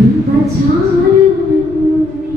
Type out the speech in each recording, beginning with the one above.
కృప చాలును నీ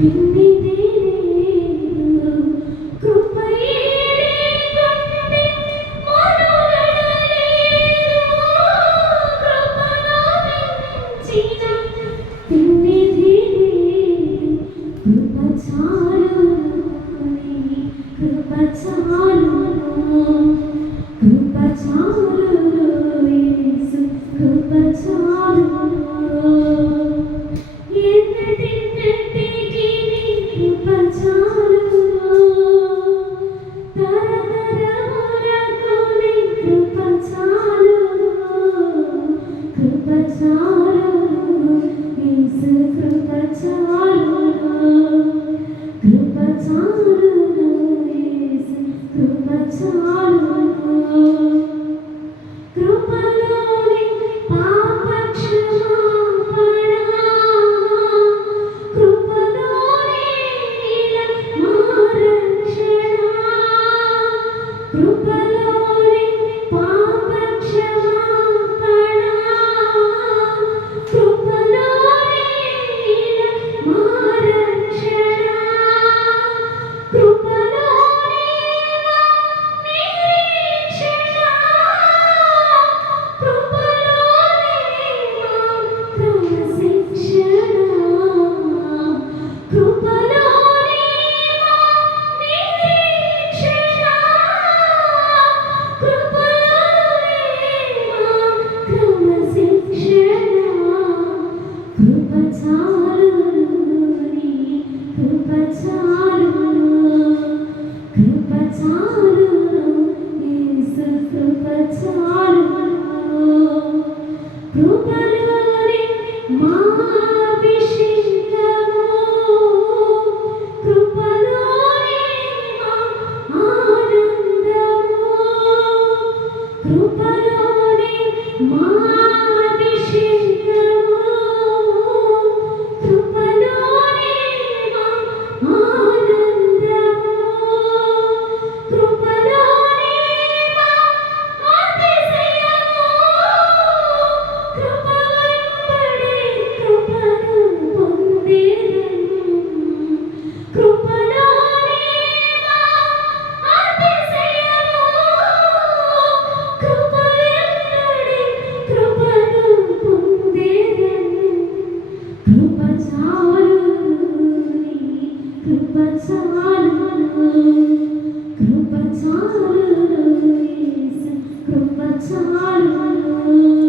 Ding, ding, ding. కృపలోని Kruppa chalu, Kruppa chalu, Kruppa chalu,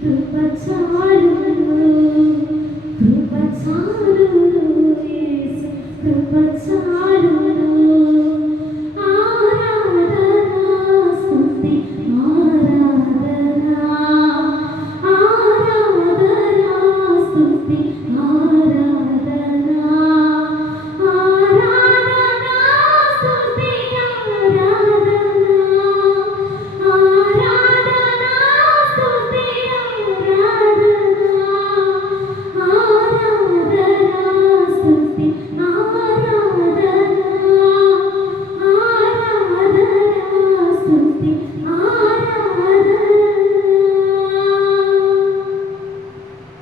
Kupacharu, Kupacharu, Kupacharu, Kupacharu, Kupacharu, Kupacharu,